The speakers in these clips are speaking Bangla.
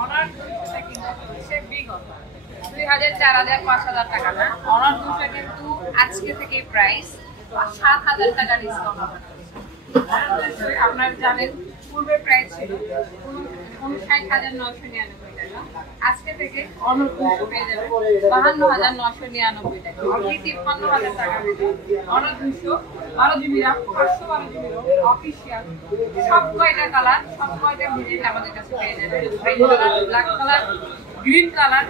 অনার 200 কিন্তু হচ্ছে বিগ অফার 2000 4000 5000 টাকা না অনার 200 কিন্তু আজকে থেকে প্রাইস 7000 টাকা ডিসকাউন্ট হবে আপনারা জানেন পূর্বে প্রাইস ছিল 59999 টাকা আজকে থেকে অনার 200 পেয়ে যাবেন 52999 টাকা অলরেডি 53000 টাকা honour 200 12 GB RAM 512 GB official সব কয়টা কালার সব কয়টা ভেরিয়েন্ট আমাদের কাছে পেয়ে যাবেন white colour black colour green colour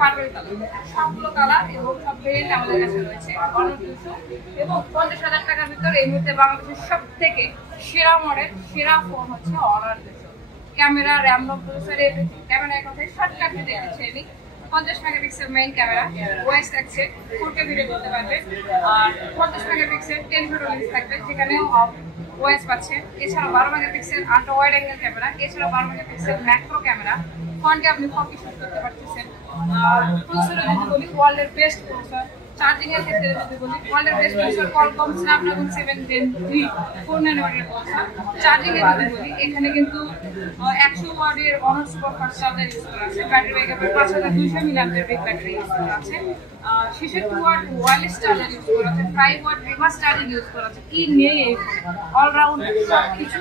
purple colour সবগুলো কালার এবং সব ভেরিয়েন্ট আমাদের কাছে রয়েছে অনার 200 এবং 50000 টাকার ভিতরে এই মুহূর্তে বাংলাদেশের সবথেকে সেরা মডেল সেরা ফোন হচ্ছে honour 200 camera RAM ROM processor everything ক্যামেরার কথা শর্টকাটে দেখেছি আমি 50 মেগাপিক্সেল মেইন ক্যামেরা ওএস থাকছে 4K ভিডিও করতে পারবেন আর 50 মেগাপিক্সেল 10 ফটো লেন্স থাকবে যেখানে ওএস পাচ্ছে এছাড়া 12 megapixel ultra wide angle camera এছাড়া 12 মেগাপিক্সেল ম্যাক্রো ক্যামেরা ফ্রন্টে আপনি 4K শুট করতে পারতেছেন প্রসেসর যদি বলি ওয়ার্ল্ডের বেস্ট প্রসেসর চার্জিং এর ক্ষেত্রে যদি বলি ওয়ার্ল্ডের best processor Qualcomm Snapdragon 7 Gen 3 4 nanometre processor charging এর যদি বলি এখানে কিন্তু 100 ওয়াটের Honor super fast charger use করা আছে battery backup 5200 milliampere battery use করা আছে 66 ওয়াট ওয়্যারলেস চার্জার ইউজ করা আছে 5 ওয়াট রিভার্স চার্জিং ইউজ করা আছে কি নেই এই অলরাউন্ড সবকিছু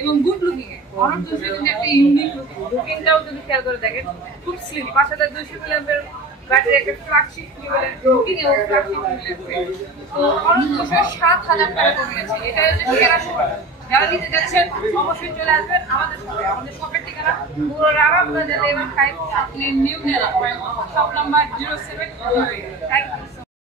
এবং গুড লুকিং এ অনার 200 কিন্তু একটা ইউনিক লুকিংটাও যদি খেয়াল করে দেখেন খুব স্লিম 5200 মিলিঅ্যাম্পিয়ার ব্যাটারি একটা ফ্ল্যাগশিপ লেভেলের লুকিং এবং ফ্ল্যাগশিপ লেভেলের তো অনেক 7000 টাকা কমে গেছে এটা হচ্ছে সেরা সময় যারা নিতে যাচ্ছেন অবশ্যই চলে আসবেন আমাদের শপে আমাদের শপের ঠিকানা পুরো রামা বাজার লেভেল 5 আপনি নিউ নেলা শপ নাম্বার 07 থ্যাংক ইউ